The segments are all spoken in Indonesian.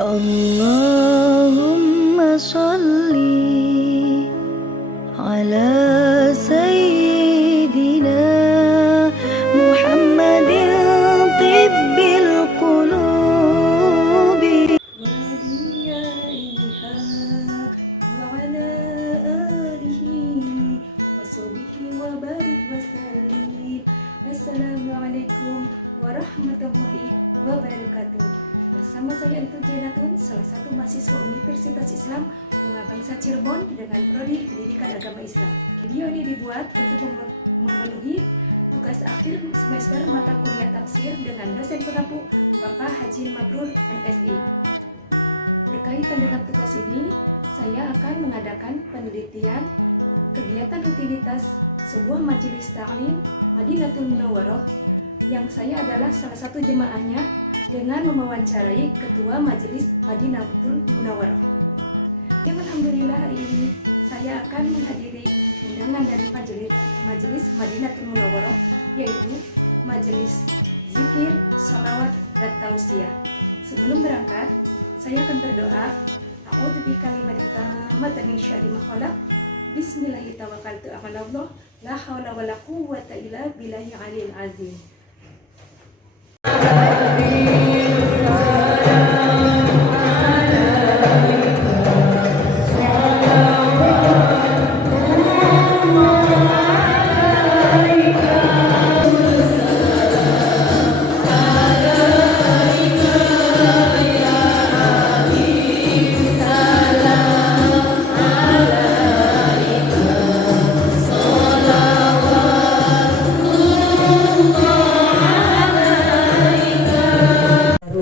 Allahumma sholli ala sayyidina Muhammadin tibbil qulubi waliyaiha wa ala alihi wa sahbihi wa barik wa sallim. Assalamualaikum warahmatullahi wabarakatuh. Bersama saya Entu Jainatun, salah satu mahasiswa Universitas Islam Bunga Bangsa Cirebon dengan prodi Pendidikan Agama Islam. Video ini dibuat untuk memenuhi tugas akhir semester mata kuliah tafsir dengan dosen pengampu Bapak Haji Mabrur MSI. Berkaitan dengan tugas ini, saya akan mengadakan penelitian kegiatan rutinitas sebuah majelis ta'lim Madinatul Munawwaroh yang saya adalah salah satu jemaahnya dengan mewawancarai Ketua Majelis Madinatul Munawwaroh. Alhamdulillah hari ini saya akan menghadiri undangan dari Majelis Madinatul Munawwaroh, yaitu Majelis Zikir, Shalawat, dan Tausiah. Sebelum berangkat, saya akan berdoa. A'udzu bikalimati tammati min syarri ma khalaq. Bismillahi tawakkaltu 'ala Allah. La haula wala quwwata illa billahi 'aliyil azim.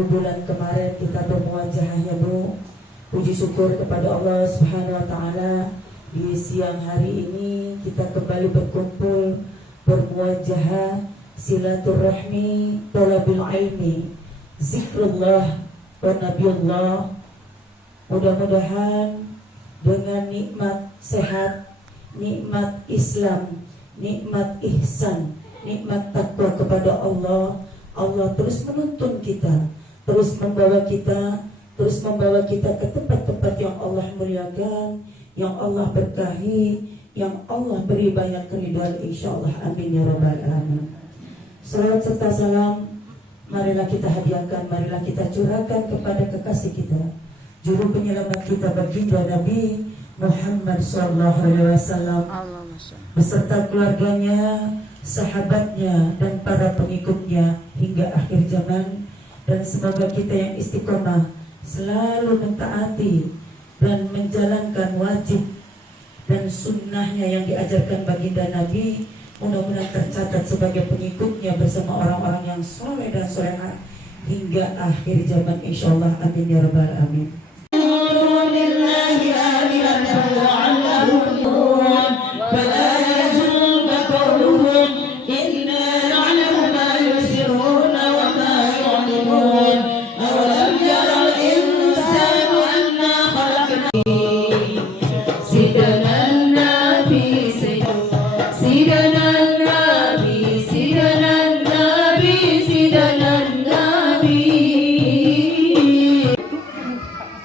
Bulan kemarin kita bermuajahah ya Bu. Puji syukur kepada Allah Subhanahu wa taala, di siang hari ini kita kembali berkumpul bermuajahah, silaturahmi, thalabul ilmi, zikrullah wa nabiyullah. Mudah-mudahan dengan nikmat sehat, nikmat Islam, nikmat ihsan, nikmat takwa kepada Allah, Allah terus menuntun kita, terus membawa kita ke tempat-tempat yang Allah muliakan, yang Allah berkahi, yang Allah beri banyak keridhaan insyaallah. Amin ya rabbal alamin. Salawat serta salam marilah kita hadiahkan, marilah kita curahkan kepada kekasih kita, juru penyelamat kita baginda Nabi Muhammad sallallahu alaihi wasallam beserta keluarganya, sahabatnya, dan para pengikutnya hingga akhir zaman. Dan semoga kita yang istiqomah selalu mentaati dan menjalankan wajib dan sunnahnya yang diajarkan baginda Nabi, mudah-mudahan tercatat sebagai pengikutnya bersama orang-orang yang soleh dan solehah hingga akhir zaman insyaallah. Amin ya rabbal alamin.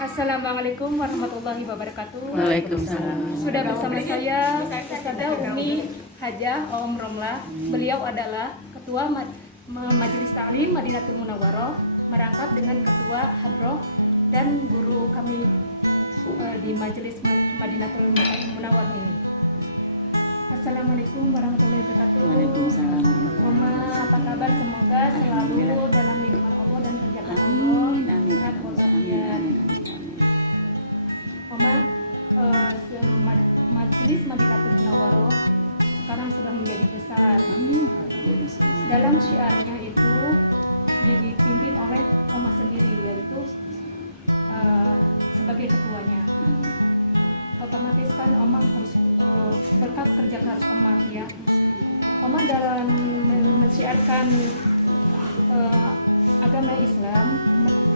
Assalamualaikum warahmatullahi wabarakatuh. Waalaikumsalam. Sudah bersama saya Ustazah Umi Hajah Om Romlah. Beliau adalah Ketua Majelis Ta'lim Madinatul Munawwaroh, merangkap dengan Ketua Hadroh dan guru kami di Majelis Madinatul Munawwaroh ini. Assalamualaikum warahmatullahi wabarakatuh. Waalaikumsalam. Oma, apa kabar? Semoga selalu dalam lindungan Allah dan penjagaan Allah. Amin. Sehat walafiat. Oma, Majelis Madinatul Munawwaroh sekarang sudah menjadi besar. Dalam syiarnya itu dipimpin oleh Oma sendiri, yaitu sebagai ketuanya. Otomatis kan Oma harus berkat kerja keras Oma ya. Oma dalam mensiarkan agama Islam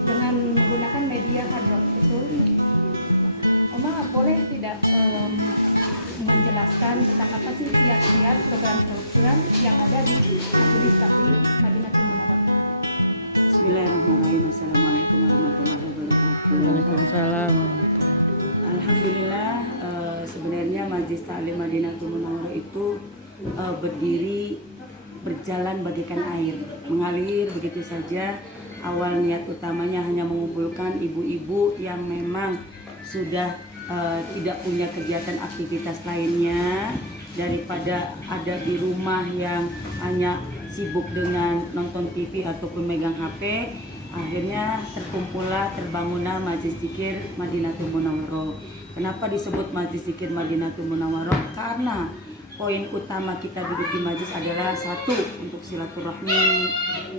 dengan menggunakan media hadroh itu, Oma boleh tidak menjelaskan tentang apa sih kiat-kiat program-program yang ada di Majelis Taklim Madinatul Munawwaroh? Bismillahirrahmanirrahim. Assalamualaikum warahmatullahi wabarakatuh. Waalaikumsalam. Alhamdulillah, sebenarnya Majelis Ta'lim Madinatul Munawwarah itu berdiri berjalan bagaikan air, mengalir begitu saja. Awal niat utamanya hanya mengumpulkan ibu-ibu yang memang sudah tidak punya kegiatan aktivitas lainnya daripada ada di rumah yang hanya sibuk dengan nonton TV ataupun megang HP. Akhirnya terkumpullah, terbangunlah Majelis Zikir Madinatul Munawwarah. Kenapa disebut Majelis Zikir Madinatul Munawwarah? Karena poin utama kita duduk di majelis adalah satu, untuk silaturahmi,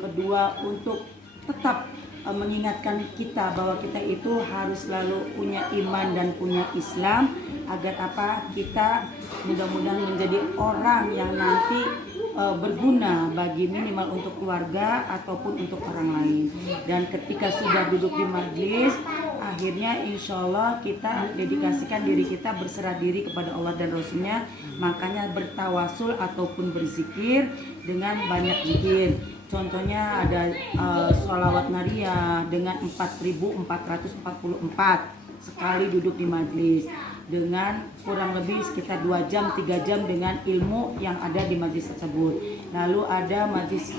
kedua, untuk tetap mengingatkan kita bahwa kita itu harus selalu punya iman dan punya Islam, agar apa, kita mudah-mudahan menjadi orang yang nanti berguna bagi minimal untuk keluarga ataupun untuk orang lain. Dan ketika sudah duduk di majelis, akhirnya insya Allah kita dedikasikan diri kita, berserah diri kepada Allah dan Rasulnya. Makanya bertawasul ataupun berzikir dengan banyak zikir. Contohnya ada sholawat nariyah dengan 4.444 sekali duduk di majelis, dengan kurang lebih sekitar 2 jam 3 jam dengan ilmu yang ada di majelis tersebut. Lalu ada majelis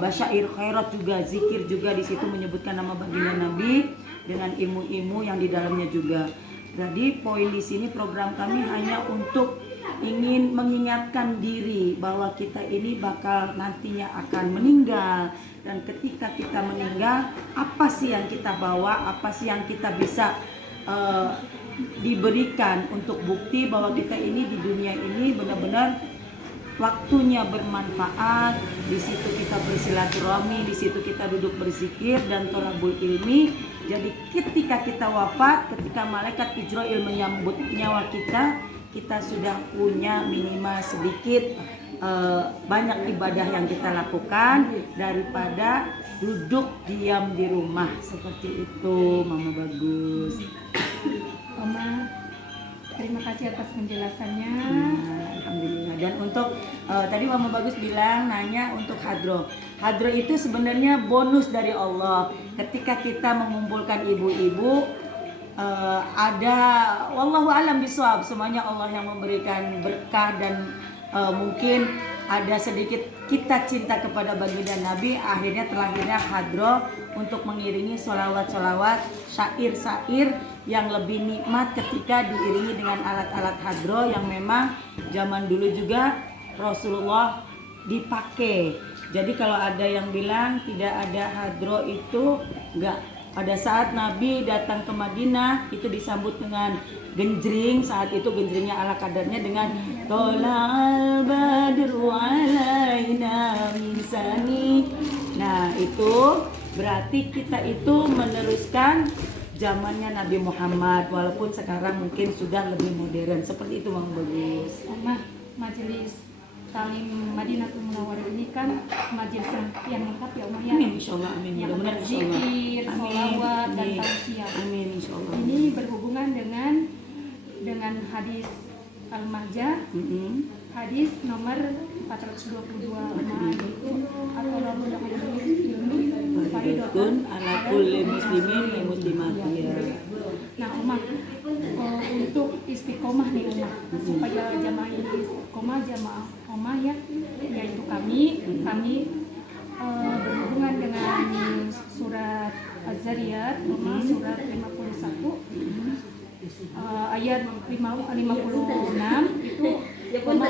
basyair khairat juga, zikir juga, di situ menyebutkan nama baginda Nabi dengan ilmu-ilmu yang di dalamnya juga. Jadi poin di sini program kami hanya untuk ingin mengingatkan diri bahwa kita ini bakal nantinya akan meninggal, dan ketika kita meninggal, apa sih yang kita bawa, apa sih yang kita bisa diberikan untuk bukti bahwa kita ini di dunia ini benar-benar waktunya bermanfaat. Di situ kita bersilaturahmi, di situ kita duduk berzikir dan thalabul ilmi. Jadi ketika kita wafat, ketika malaikat Ijrail menyambut nyawa kita, kita sudah punya minimal sedikit banyak ibadah yang kita lakukan daripada duduk diam di rumah. Seperti itu, Mama Bagus. Oma, terima kasih atas penjelasannya. Alhamdulillah. Dan untuk tadi Mama Bagus bilang nanya untuk hadroh. Hadroh itu sebenarnya bonus dari Allah. Ketika kita mengumpulkan ibu-ibu, ada wallahu alam bisawab, semuanya Allah yang memberikan berkah, dan mungkin ada sedikit kita cinta kepada baginda Nabi, akhirnya terlahirnya hadroh untuk mengiringi sholawat-sholawat, syair-syair yang lebih nikmat ketika diiringi dengan alat-alat hadroh yang memang zaman dulu juga Rasulullah dipakai. Jadi kalau ada yang bilang tidak ada hadroh itu enggak. Pada saat Nabi datang ke Madinah itu disambut dengan genjring. Saat itu genjringnya ala kadarnya dengan Tola'al badru alaina min sani. Nah itu berarti kita itu meneruskan zamannya Nabi Muhammad, walaupun sekarang mungkin sudah lebih modern. Seperti itu, Bang Bagus. Oma, majelis Ta'lim Madinatul Munawwarah ini kan majelis yang lengkap ya Oma ya. Amin, insyaallah, amin. Yang Mudah-mudahan insyaallah. berzikir, sholawat dan Amin. tausiah. Amin, insyaallah. Ini berhubungan dengan hadis Al-Majah, hadis nomor 422, yaitu at-talabul ilmi Faridatun ala kulli muslimin wa muslimatin. Nah, Oma, untuk istiqomah nih Oma, supaya jamaah ini istiqomah, jamaah Oma ya, yaitu kami berhubungan dengan surat Az-Zariyat, Oma, surat 51 ayat 56 itu Oma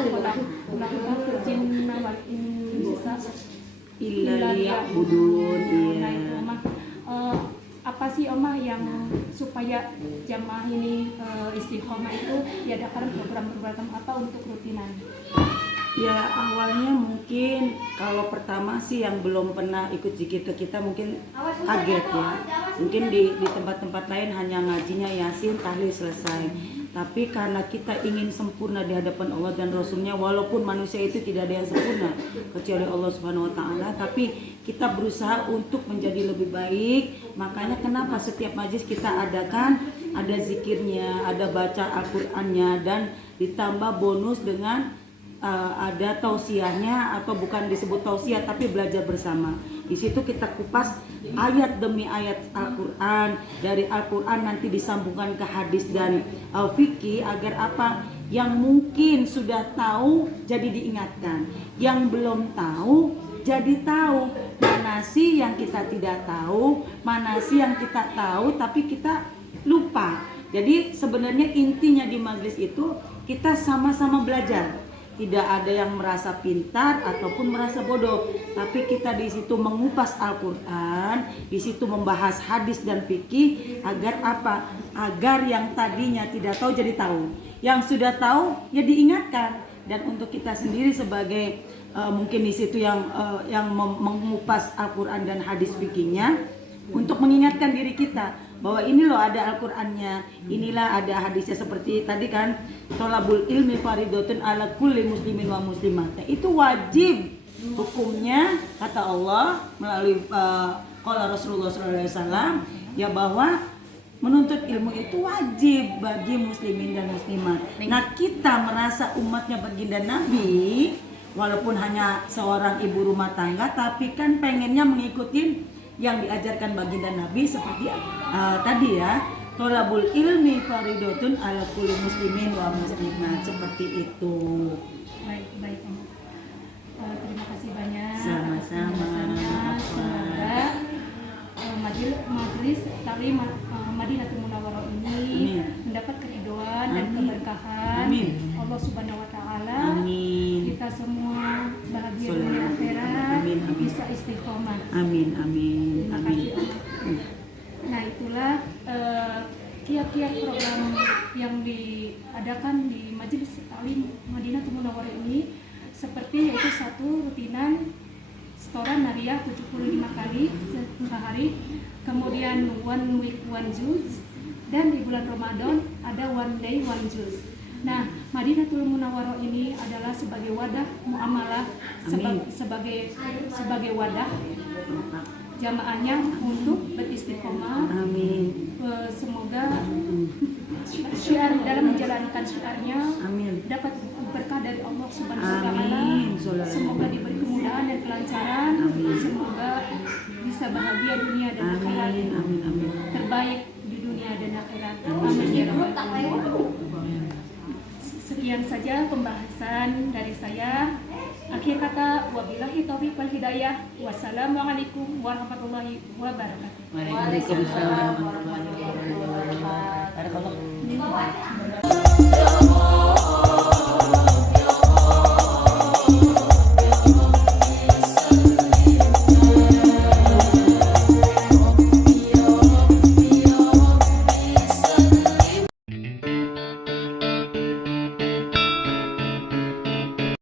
melakukan jinna wal insa Illa liya'budun. Nah itu Oma, apa sih Oma yang supaya jamaah ini istiqomah itu diadakan program-program apa untuk rutinan? Ya awalnya mungkin kalau pertama sih yang belum pernah ikut zikir ke kita mungkin kaget ya. Mungkin di tempat-tempat lain hanya ngajinya Yasin, tahlil selesai. Tapi karena kita ingin sempurna di hadapan Allah dan Rasulnya, walaupun manusia itu tidak ada yang sempurna kecuali Allah Subhanahu Wa Taala, tapi kita berusaha untuk menjadi lebih baik. Makanya kenapa setiap majlis kita adakan ada zikirnya, ada baca Al-Qur'annya, dan ditambah bonus dengan ada tausiahnya atau bukan disebut tausiah tapi belajar bersama. Di situ kita kupas ayat demi ayat Al-Qur'an, dari Al-Qur'an nanti disambungkan ke hadis dan fikih agar apa? Yang mungkin sudah tahu jadi diingatkan, yang belum tahu jadi tahu. Mana sih yang kita tidak tahu, mana sih yang kita tahu tapi kita lupa. Jadi sebenarnya intinya di majelis itu kita sama-sama belajar. Tidak ada yang merasa pintar ataupun merasa bodoh, tapi kita di situ mengupas Al-Qur'an, di situ membahas hadis dan fikih agar apa? Agar yang tadinya tidak tahu jadi tahu, yang sudah tahu ya diingatkan. Dan untuk kita sendiri sebagai mungkin di situ yang mengupas Al-Qur'an dan hadis fikihnya, untuk mengingatkan diri kita bahwa ini loh ada Al-Qur'annya, inilah ada hadisnya, seperti tadi kan thalabul ilmi faridotun ala kulli muslimin wa muslimat. Nah, itu wajib hukumnya kata Allah melalui qala Rasulullah SAW ya, bahwa menuntut ilmu itu wajib bagi muslimin dan muslimat. Nah, kita merasa umatnya baginda Nabi walaupun hanya seorang ibu rumah tangga, tapi kan pengennya mengikuti yang diajarkan baginda Nabi seperti tadi ya, thalabul ilmi faridotun ala kulli muslimin wa muslimat, seperti itu. Baik. Terima kasih banyak. Sama-sama. Semoga majelis taklim Madinatul Munawwarah ini mendapat keridhaan dan keberkahan Allah Subhanahu wa taala. Kita semua bahagia dunia akhirat, bisa istiqomah. Amin. Terima kasih. Nah, itulah kiat-kiat program yang diadakan di Majelis Taklim Madinatul Munawwarah ini, seperti yaitu satu rutinan setoran Nariyah 75 kali sehari, kemudian one week one juz, dan di bulan Ramadan ada one day one juz. Nah, Madinatul Munawwarah ini adalah sebagai wadah muamalah, sebagai wadah jamaahnya untuk beristiqomah. Amin. Semoga syiar dalam menjalankan syiarnya dapat berkah dari Allah Subhanahu wa taala. Semoga diberi kemudahan dan kelancaran. Semoga bisa bahagia dunia dan akhirat. Amin. Terbaik di dunia dan akhirat. Amin ya rabbal alamin. Sekian saja pembahasan dari saya. Akhir kata, wabillahi taufiq wal hidayah. Wassalamualaikum warahmatullahi wabarakatuh. Waalaikumsalam warahmatullahi wabarakatuh.